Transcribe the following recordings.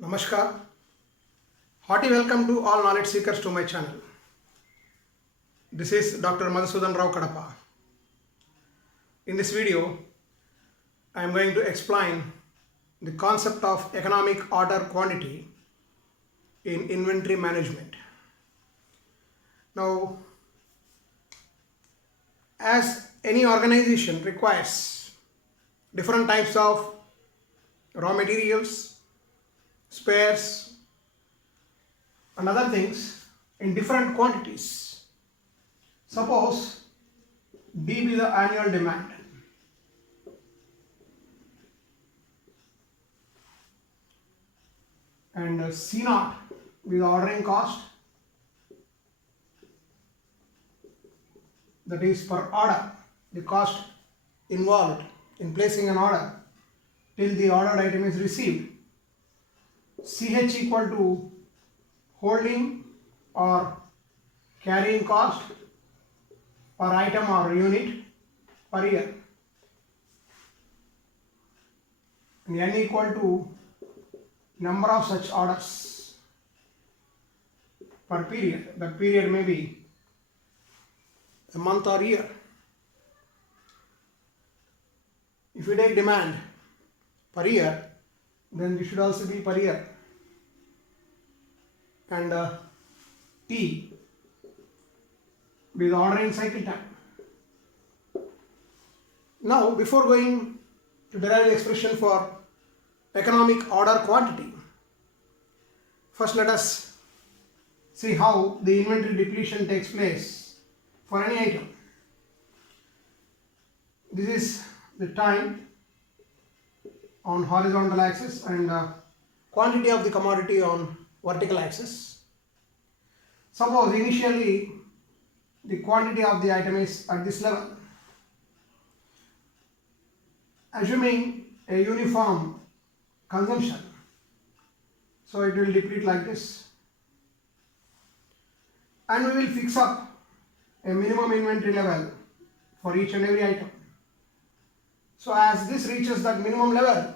Namaskar. Hearty welcome to all knowledge seekers to my channel. This is Dr. Madhusudan Rao Kadapa. In this video, I am going to explain the concept of economic order quantity in inventory management. Now, as any organization requires different types of raw materials, spares and other things in different quantities. Suppose D be the annual demand and C naught be the ordering cost, that is per order, the cost involved in placing an order till the ordered item is received. CH equal to holding or carrying cost per item or unit per year, and N equal to number of such orders per period. That period may be a month or year. If we take demand per year, then this should also be per year, and T be the ordering cycle time. Now, before going to derive the expression for economic order quantity, first let us see how the inventory depletion takes place for any item. This is the time on horizontal axis and quantity of the commodity on vertical axis. Suppose initially the quantity of the item is at this level. Assuming a uniform consumption, so it will deplete like this, and we will fix up a minimum inventory level for each and every item. So as this reaches that minimum level,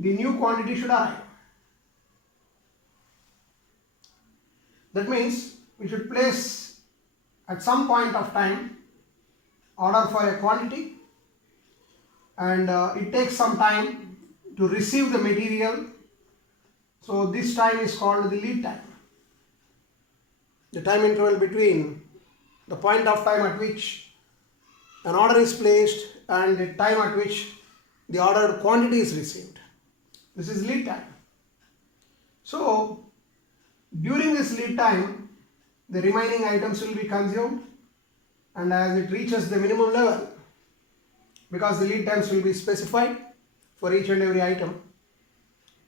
the new quantity should arrive. That means we should place at some point of time order for a quantity, and it takes some time to receive the material. So this time is called the lead time. The time interval between the point of time at which an order is placed and the time at which the ordered quantity is received. This is lead time. So during this lead time, the remaining items will be consumed, and as it reaches the minimum level, because the lead times will be specified for each and every item,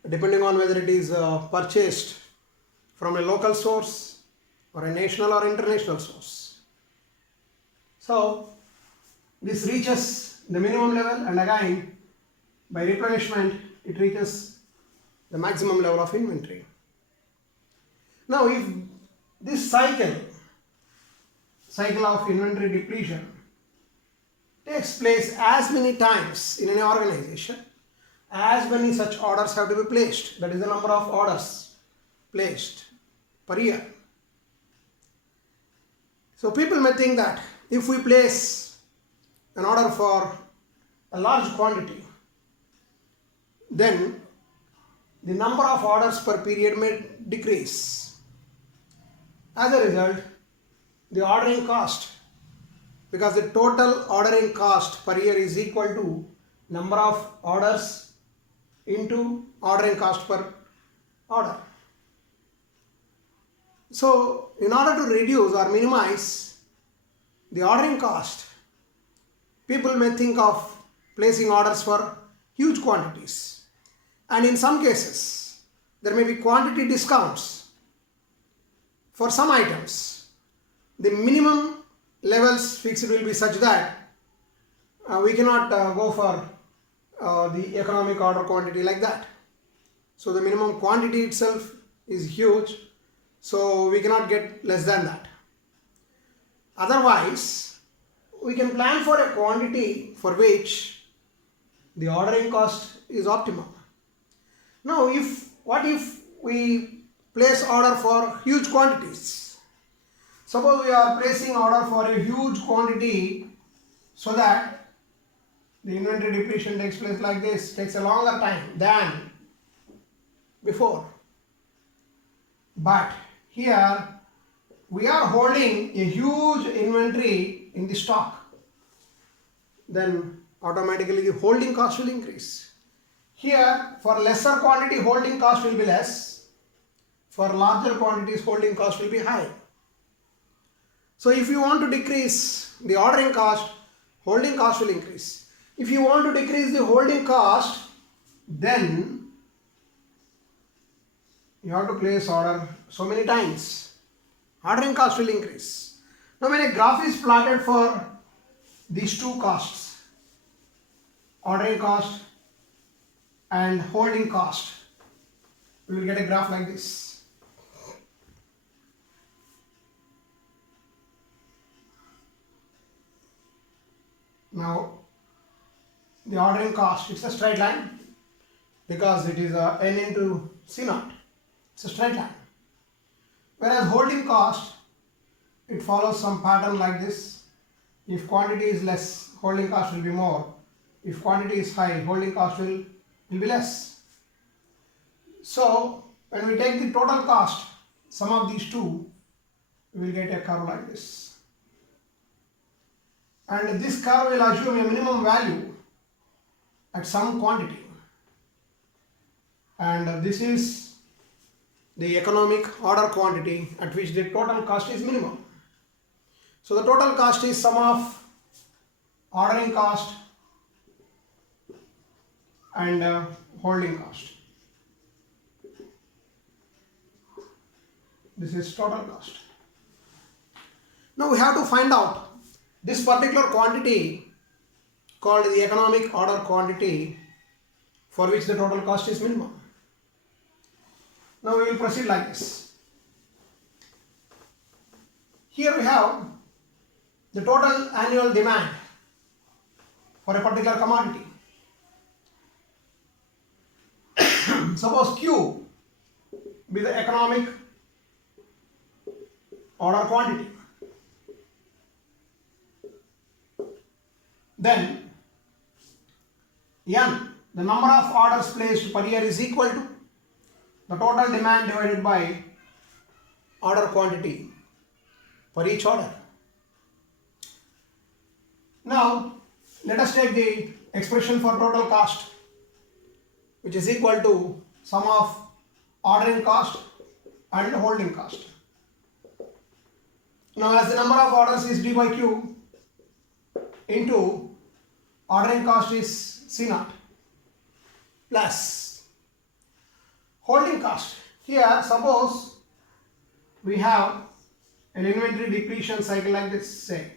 depending on whether it is purchased from a local source or a national or international source. So this reaches the minimum level, and again by replenishment it reaches the maximum level of inventory. Now if this cycle of inventory depletion takes place as many times in an organization, as many such orders have to be placed, that is the number of orders placed per year. So people may think that if we place an order for a large quantity, then the number of orders per period may decrease. As a result, the ordering cost, because the total ordering cost per year is equal to number of orders into ordering cost per order. So in order to reduce or minimize the ordering cost, people may think of placing orders for huge quantities, and in some cases there may be quantity discounts. For some items, the minimum levels fixed will be such that we cannot go for the economic order quantity like that. So the minimum quantity itself is huge, so we cannot get less than that. Otherwise, we can plan for a quantity for which the ordering cost is optimum. Now what if we place order for huge quantities? Suppose we are placing order for a huge quantity so that the inventory depletion takes place like this, takes a longer time than before. But here we are holding a huge inventory in the stock. Then automatically the holding cost will increase. Here for lesser quantity holding cost will be less. For larger quantities holding cost will be high. So if you want to decrease the ordering cost, holding cost will increase. If you want to decrease the holding cost, then you have to place order so many times. Ordering cost will increase. Now when a graph is plotted for these two costs, ordering cost and holding cost, we will get a graph like this. Now the ordering cost, it's a straight line because it is n into C naught. It's a straight line. Whereas holding cost, it follows some pattern like this. If quantity is less, holding cost will be more. If quantity is high, holding cost will be less. So when we take the total cost, sum of these two, we will get a curve like this. And this curve will assume a minimum value at some quantity. And this is the economic order quantity at which the total cost is minimum. So the total cost is sum of ordering cost and holding cost. This is total cost. Now we have to find out this particular quantity called the economic order quantity for which the total cost is minimum. Now we will proceed like this. Here we have the total annual demand for a particular commodity. Suppose Q be the economic order quantity. Then N, the number of orders placed per year, is equal to the total demand divided by order quantity for each order. Now let us take the expression for total cost, which is equal to sum of ordering cost and holding cost. Now as the number of orders is D by Q into ordering cost is C naught plus holding cost. Here suppose we have an inventory depletion cycle like this, say.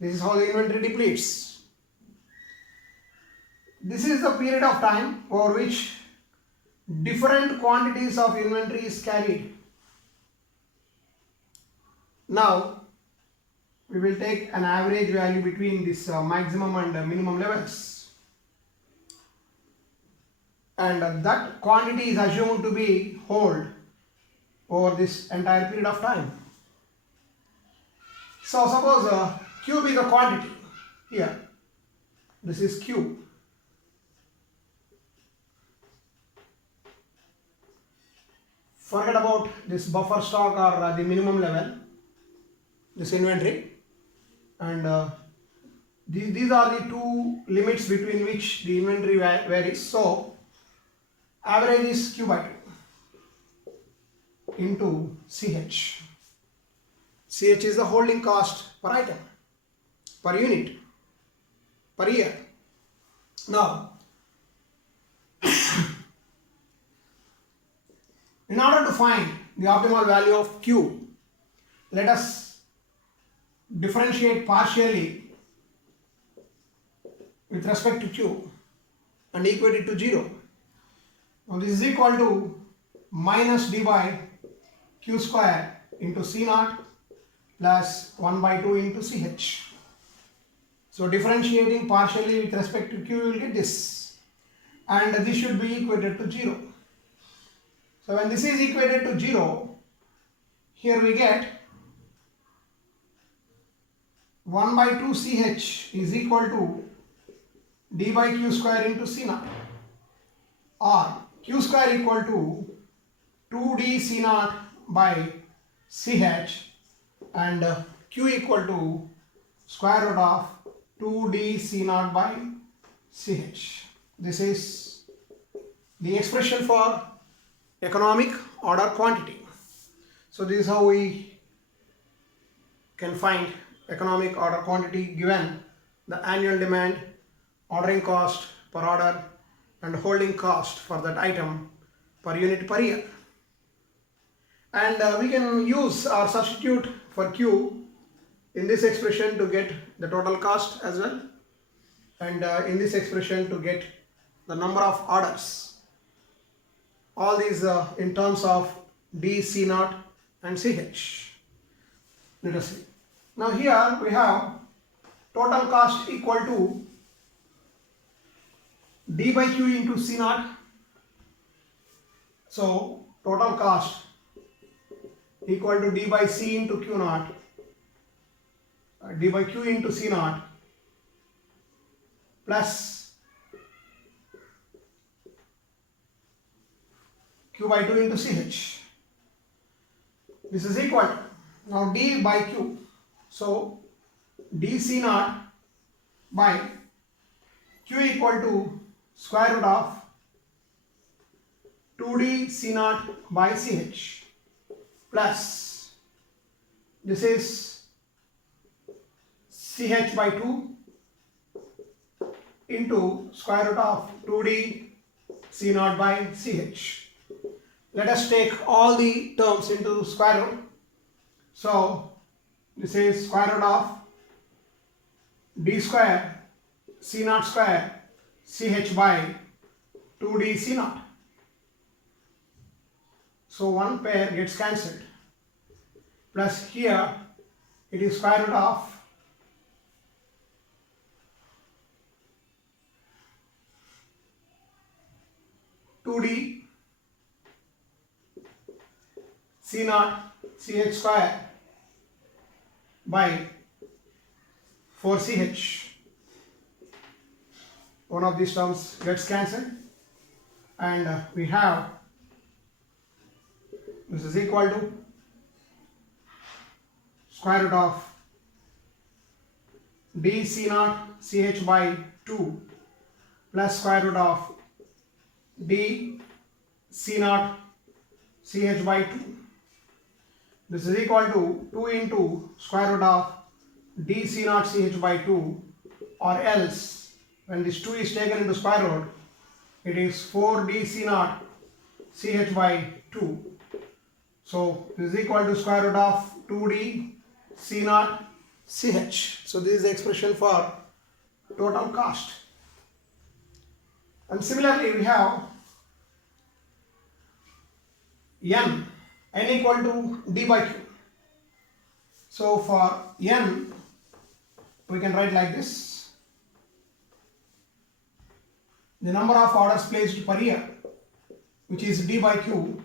This is how the inventory depletes. This is the period of time over which different quantities of inventory is carried. Now we will take an average value between this maximum and minimum levels, and that quantity is assumed to be held over this entire period of time. So suppose Q be the quantity here. This is Q. Forget about this buffer stock or the minimum level, this inventory, and these are the two limits between which the inventory varies. So average is Q by 2 into CH. CH is the holding cost per item, per unit, per year. Now in order to find the optimal value of Q, let us differentiate partially with respect to Q and equate it to 0. Now this is equal to minus D by Q square into C naught plus 1 by 2 into CH. So differentiating partially with respect to Q, you will get this. and this should be equated to 0. So when this is equated to 0, here we get 1 by 2 CH is equal to d by q square into C naught, or q square equal to 2d C naught by CH, and q equal to square root of 2d C naught by CH. This is the expression for economic order quantity. So this is how we can find economic order quantity given the annual demand, ordering cost per order, and holding cost for that item per unit per year. And we can use or substitute for Q in this expression to get the total cost as well, and in this expression to get the number of orders. All these in terms of D, C naught and CH. Let us see. Now here we have total cost equal to D by Q into C naught. So total cost equal to D by C into Q naught, D by Q into C naught, plus Q by 2 into CH. This is equal to, now D by Q, so D C naught by Q equal to square root of 2D C naught by CH, plus this is CH by 2 into square root of 2D C naught by CH. Let us take all the terms into square root. So this is square root of D square C naught square CH by 2D C naught. So one pair gets cancelled, plus here it is square root of two D C naught CH square by 4CH. One of these terms gets cancelled, and we have this is equal to square root of D C naught CH by 2 plus square root of D C naught CH by 2. This is equal to 2 into square root of D C naught CH by 2, or else when this 2 is taken into square root, it is 4D C naught CH by 2. So this is equal to square root of 2D C naught CH. So this is the expression for total cost. And similarly we have N equal to D by Q. So for N we can write like this: the number of orders placed per year, which is D by Q,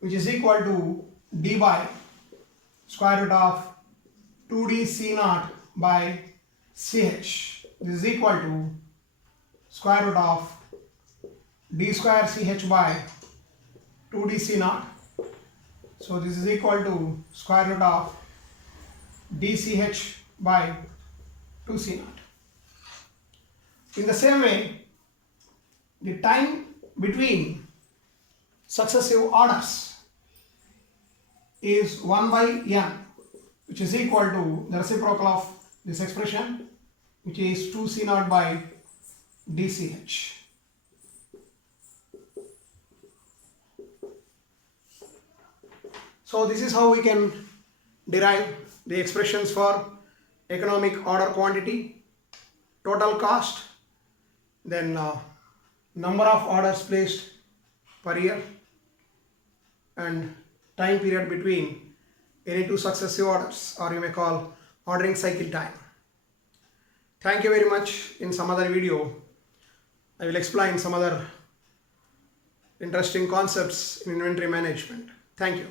which is equal to D by square root of 2D C naught by CH. This is equal to square root of D square CH by 2D C naught. So this is equal to square root of DCH by 2C naught. In the same way, the time between successive orders is 1 by N, which is equal to the reciprocal of this expression, which is 2C naught by DCH. So this is how we can derive the expressions for economic order quantity, total cost, then number of orders placed per year, and time period between any two successive orders, or you may call ordering cycle time. Thank you very much. In some other video I will explain some other interesting concepts in inventory management. Thank you.